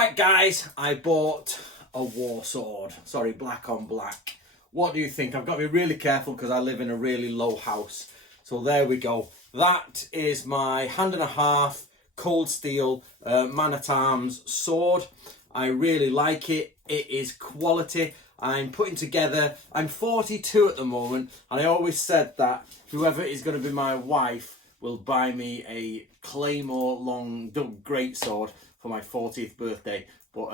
Right guys, I bought a war sword. Sorry, black on black. What do you think? I've got to be really careful because I live in a really low house. So there we go. That is my hand and a half cold steel man-at-arms sword. I really like it. It is quality. I'm putting together, I'm 42 at the moment, and I always said that whoever is going to be my wife will buy me a Claymore long greatsword for my 40th birthday. But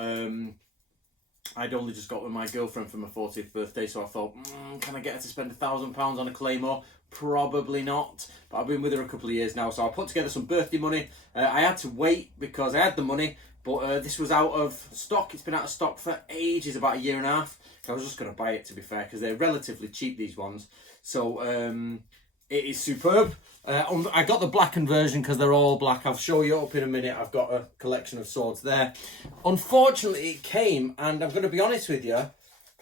I'd only just got with my girlfriend for my 40th birthday, so I thought, can I get her to spend £1,000 on a Claymore? Probably not, but I've been with her a couple of years now, so I put together some birthday money. I had to wait because I had the money, but this was out of stock. It's been out of stock for ages, about a year and a half. I was just going to buy it, to be fair, because they're relatively cheap, these ones. So it is superb. I got the blackened version because they're all black. I'll show you up in a minute. I've got a collection of swords there. Unfortunately, it came, and I'm going to be honest with you,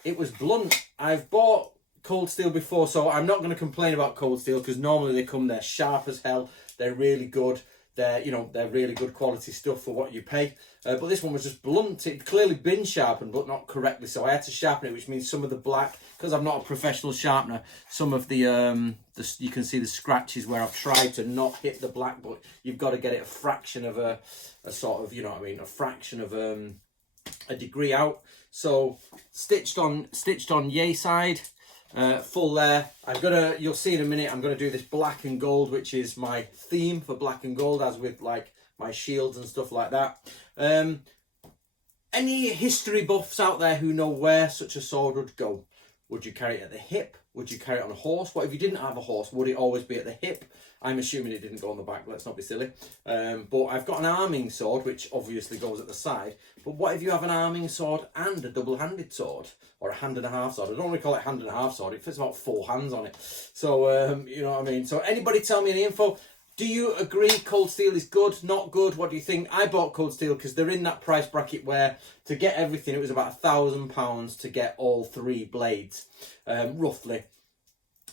it was blunt. I've bought cold steel before, so I'm not going to complain about cold steel because normally they come, they're sharp as hell. They're really good. They're really good quality stuff for what you pay. But this one was just blunt. It'd clearly been sharpened, but not correctly. So I had to sharpen it, which means some of the black, because I'm not a professional sharpener, some of the you can see the scratches where I've tried to not hit the black, but you've got to get it a fraction of a sort of, you know what I mean, a fraction of a degree out. So stitched on yay side. Full there. You'll see in a minute, I'm gonna do this black and gold, which is my theme for black and gold, as with like my shields and stuff like that. Any history buffs out there who know where such a sword would go? Would you carry it at the hip? Would you carry it on a horse? What if you didn't have a horse? Would it always be at the hip? I'm assuming it didn't go on the back, let's not be silly. But I've got an arming sword, which obviously goes at the side. But what if you have an arming sword and a double-handed sword? Or a hand and a half sword? I don't want to call it hand and a half sword. It fits about 4 hands on it. So, you know what I mean? So anybody tell me any info? Do you agree cold steel is good, not good? What do you think? I bought cold steel because they're in that price bracket where to get everything, it was about £1,000 to get all 3 blades, roughly,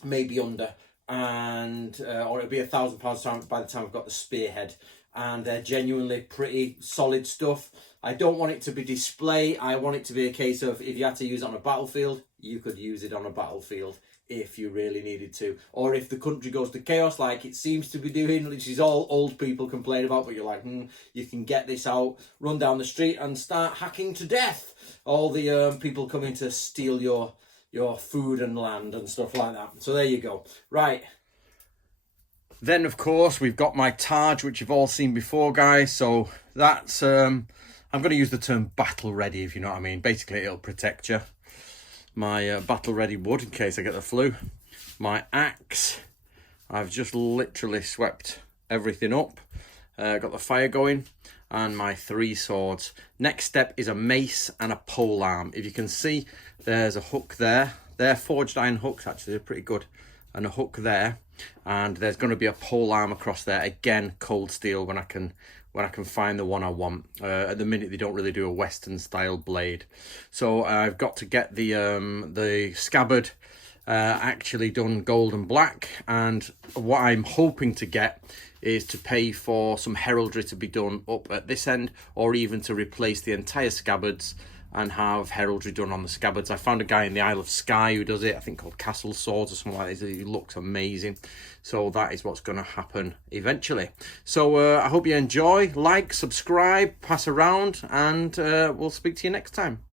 maybe under. And or it'll be £1,000 by the time I've got the spearhead, and they're genuinely pretty solid stuff. I don't want it to be display. I want it to be a case of if you had to use it on a battlefield, you could use it on a battlefield if you really needed to, or if the country goes to chaos like it seems to be doing, which is all old people complain about, but you're like, you can get this out, run down the street and start hacking to death all the people coming to steal your food and land and stuff like that. So there you go. Right. Then, of course, we've got my Taj, which you've all seen before, guys. So that's, I'm going to use the term battle ready, if you know what I mean. Basically, it'll protect you. My battle ready wood in case I get the flu. My axe. I've just literally swept everything up. Got the fire going. And my 3 swords. Next step is a mace and a pole arm. If you can see, there's a hook there. They're forged iron hooks, actually, they're pretty good. And a hook there. And there's going to be a pole arm across there. Again, cold steel when I can find the one I want. At the minute, they don't really do a Western style blade. So I've got to get the scabbard actually done gold and black. And what I'm hoping to get is to pay for some heraldry to be done up at this end, or even to replace the entire scabbards and have heraldry done on the scabbards. I found a guy in the Isle of Skye who does it, I think called Castle Swords or something like that. He looks amazing. So that is what's going to happen eventually. So I hope you enjoy, like, subscribe, pass around, and we'll speak to you next time.